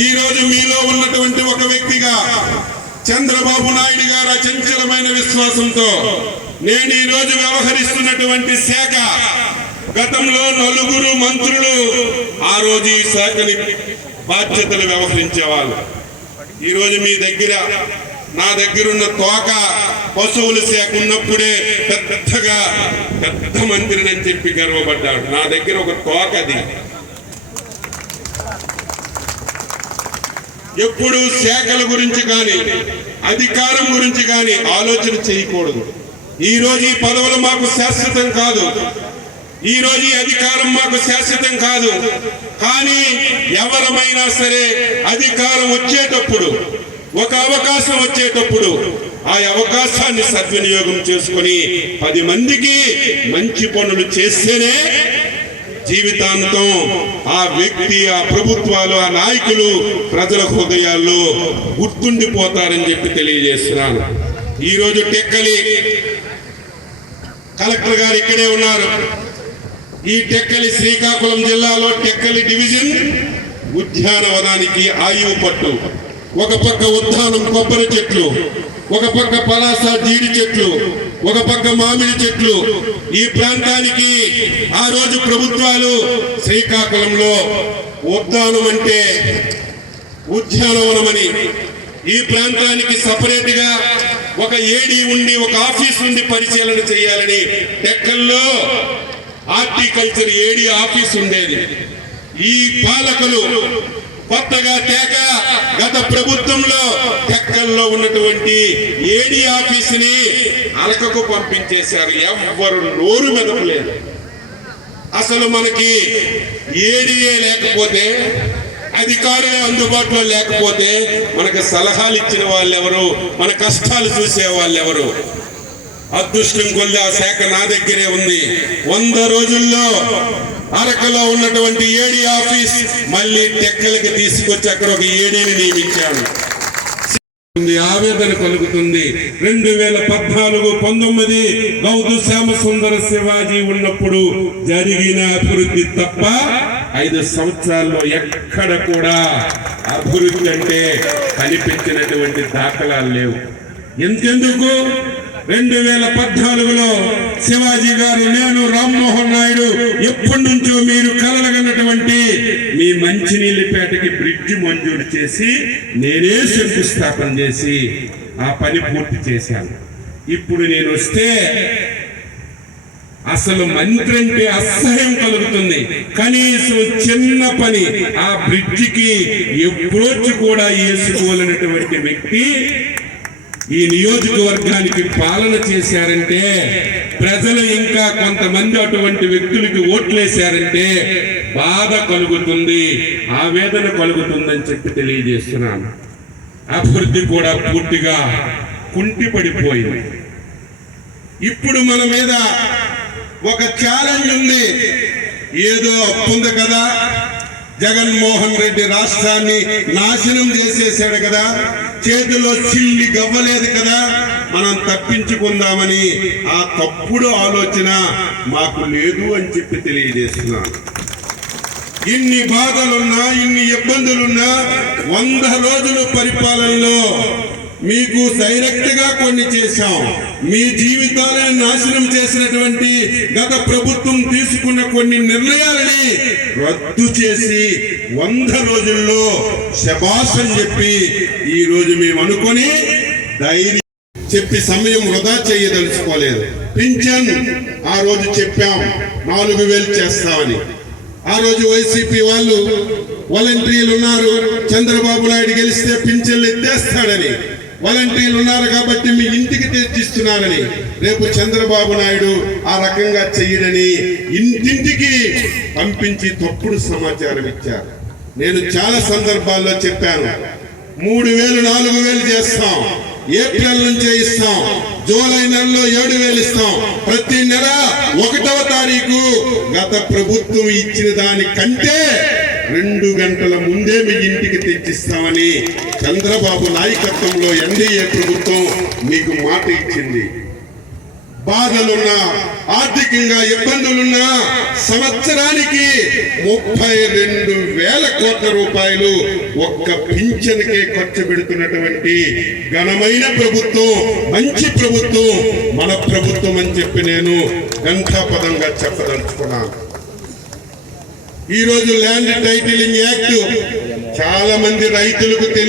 ఈరోజు మీలో ఉన్నటువంటి ఒక వ్యక్తిగా చంద్రబాబు నాయుడు గారు అచంచలమైన విశ్వాసంతో నేను ఈరోజు వ్యవహరిస్తున్నటువంటి శాఖ గతంలో నలుగురు మంత్రులు ఆ రోజు ఈ శాఖని బాధ్యతలు వ్యవహరించేవాళ్ళు. ఈరోజు మీ దగ్గర నా దగ్గర ఉన్న తోక పశువుల శాఖ ఉన్నప్పుడే పెద్దగా పెద్ద మంత్రిని అని చెప్పి గర్వపడ్డాడు. నా దగ్గర ఒక తోక ఎప్పుడు శాఖల గురించి కానీ అధికారం గురించి కానీ ఆలోచన చేయకూడదు. ఈ రోజు ఈ పదవులు మాకు శాశ్వతం కాదు. ఈ రోజు ఈ అధికారం మాకు శాశ్వతం కాదు. కానీ ఎవరమైనా సరే అధికారం వచ్చేటప్పుడు ఒక అవకాశం వచ్చేటప్పుడు ఆ అవకాశాన్ని సద్వినియోగం చేసుకొని పది మందికి మంచి పనులు చేస్తేనే జీవితాంతం ఆ వ్యక్తి ఆ ప్రభుత్వాలు ఆ నాయకులు ప్రజల హృదయాల్లో గుర్తుండిపోతారని చెప్పి తెలియజేస్తున్నాను. ఈరోజు టెక్కలి కలెక్టర్ గారు ఇక్కడే ఉన్నారు. ఈ టెక్కలి శ్రీకాకుళం జిల్లాలో టెక్కలి డివిజన్ ఉద్యానవనానికి ఆయువు పట్టు. ఒక పక్క ఉద్యానం కొబ్బరి చెట్లు ఒక పక్క పలాస జీడి చెట్లు ఒక పక్క మామిడి చెట్లు ఈ ప్రాంతానికి ఆ రోజు ప్రభుత్వాలు శ్రీకాకుళంలో ఉద్దానం అంటే ఉద్యానవనమని. ఈ ప్రాంతానికి సపరేట్గా ఒక ఏడి ఉండి ఒక ఆఫీస్ ఉండి పరిశీలన చేయాలని టెక్కల్లో హార్టికల్చర్ ఏడీ ఆఫీస్ ఉండేది. ఈ పాలకులు కొత్తగా తేక గత ప్రభుత్వంలో తెక్కల్లో ఉన్నటువంటి ఏడి ఆఫీసుని అలకకు పంపించేశారు. ఎవ్వరు నోరు మెదపలేదు అసలు మనకి ఏడిఏ లేకపోతే అధికారులే అందుబాటులో లేకపోతే మనకు సలహాలు ఇచ్చిన వాళ్ళు ఎవరు మన కష్టాలు చూసే వాళ్ళు ఎవరు అదృష్టం కొద్ది ఆ శాఖ నా దగ్గరే ఉంది. వంద రోజుల్లో అరకులో ఉన్నటువంటి ఏడి ఆఫీస్ మళ్ళీ టెక్కలకి తీసుకొచ్చి అక్కడ ఒక ఏడీని నియమించాను ఆవేదన కలుగుతుంది. రెండు వేల పద్నాలుగు పంతొమ్మిది గౌతు శ్యామసుందర శివాజీ ఉన్నప్పుడు జరిగిన అభివృద్ధి తప్ప ఐదు సంవత్సరాల్లో ఎక్కడ కూడా అభివృద్ధి అంటే కనిపించినటువంటి దాఖలాలు లేవు. ఎంతెందుకు? రెండు వేల పద్నాలుగులో శివాజీ గారు నేను రామ్మోహన్ నాయుడు ఎప్పటి నుంచో మీరు కలలగన్నటువంటి మీ మంచినీళ్ళపేటకి బ్రిడ్జ్ మంజూరు చేసి నేనే శంకుస్థాపన చేసి ఆ పని పూర్తి చేశాను. ఇప్పుడు నేను వస్తే అసలు మంత్రి అంటే అసహ్యం కలుగుతుంది. కనీసం చిన్న పని ఆ బ్రిడ్జికి ఎప్పుడొచ్చి కూడా వేసుకోవాలనేటువంటి వ్యక్తి ఈ నియోజకవర్గానికి పాలన చేశారంటే ప్రజలు ఇంకా కొంతమంది అటువంటి వ్యక్తులకి ఓట్లేశారంటే బాధ కలుగుతుంది ఆవేదన కలుగుతుందని చెప్పి తెలియజేస్తున్నాను. అభివృద్ధి కూడా పూర్తిగా కుంటిపడిపోయింది. ఇప్పుడు మన మీద ఒక ఛాలెంజ్ ఉంది. ఏదో అప్పుంది కదా. జగన్మోహన్ రెడ్డి రాష్ట్రాన్ని నాశనం చేసేసాడు కదా. చేతిలో చిల్లి గవ్వలేదు కదా మనం తప్పించుకుందామని ఆ తప్పుడు ఆలోచన మాకు లేదు అని చెప్పి తెలియజేస్తున్నాను. ఇన్ని బాధలున్నా ఇన్ని ఇబ్బందులున్నా వంద రోజుల పరిపాలనలో మీకు డైరెక్ట్గా కొన్ని చేశాం. మీ జీవితాలను నాశనం చేసినటువంటి గత ప్రభుత్వం తీసుకున్న కొన్ని నిర్ణయాలని రద్దు చేసి వంద రోజుల్లో శబాష్ అని చెప్పి ఈరోజు మేము అనుకొని ధైర్యం చెప్పి సమయం వృధా చేయదలుచుకోలేదు. పింఛన్ ఆ రోజు చెప్పాం. నాలుగు వేలు చేస్తామని. ఆ రోజు వైసీపీ వాళ్ళు వాలంటీర్లు ఉన్నారు. చంద్రబాబు నాయుడు గెలిస్తే పింఛన్లు ఎత్తేస్తాడని. వాలంటీర్లు ఉన్నారు కాబట్టి మీ ఇంటికి తెచ్చిస్తున్నానని రేపు చంద్రబాబు నాయుడు ఆ రకంగా చెయ్యడని ఇంటింటికి పంపించి తప్పుడు సమాచారం ఇచ్చారు. నేను చాలా సందర్భాల్లో చెప్పాను. మూడు వేలు నాలుగు వేలు చేస్తాం. ఏప్రిల్ నుంచే ఇస్తాం. జూలై నెలలో ఏడు వేలు ఇస్తాం. ప్రతి నెల ఒకటవ తారీఖు గత ప్రభుత్వం ఇచ్చిన దానికంటే రెండు గంటల ముందే మీ ఇంటికి తెచ్చిస్తామని చంద్రబాబు నాయకత్వంలో ఎన్డీఏ ప్రభుత్వం మీకు మాట ఇచ్చింది. బాధలున్నా ఆర్థికంగా ఇబ్బందులున్నా సంవత్సరానికి ముప్పై రెండు వేల కోట్ల రూపాయలు ఒక్క పింఛన్కే ఖర్చు పెడుతున్నటువంటి ఘనమైన ప్రభుత్వం మంచి ప్రభుత్వం మన ప్రభుత్వం అని చెప్పి నేను గంటాపదంగా చెప్పదలుచుకున్నాను. ఈ రోజు ల్యాండ్ టైటిలింగ్ యాక్ట్ చాలా మంది రైతులకు తెలియ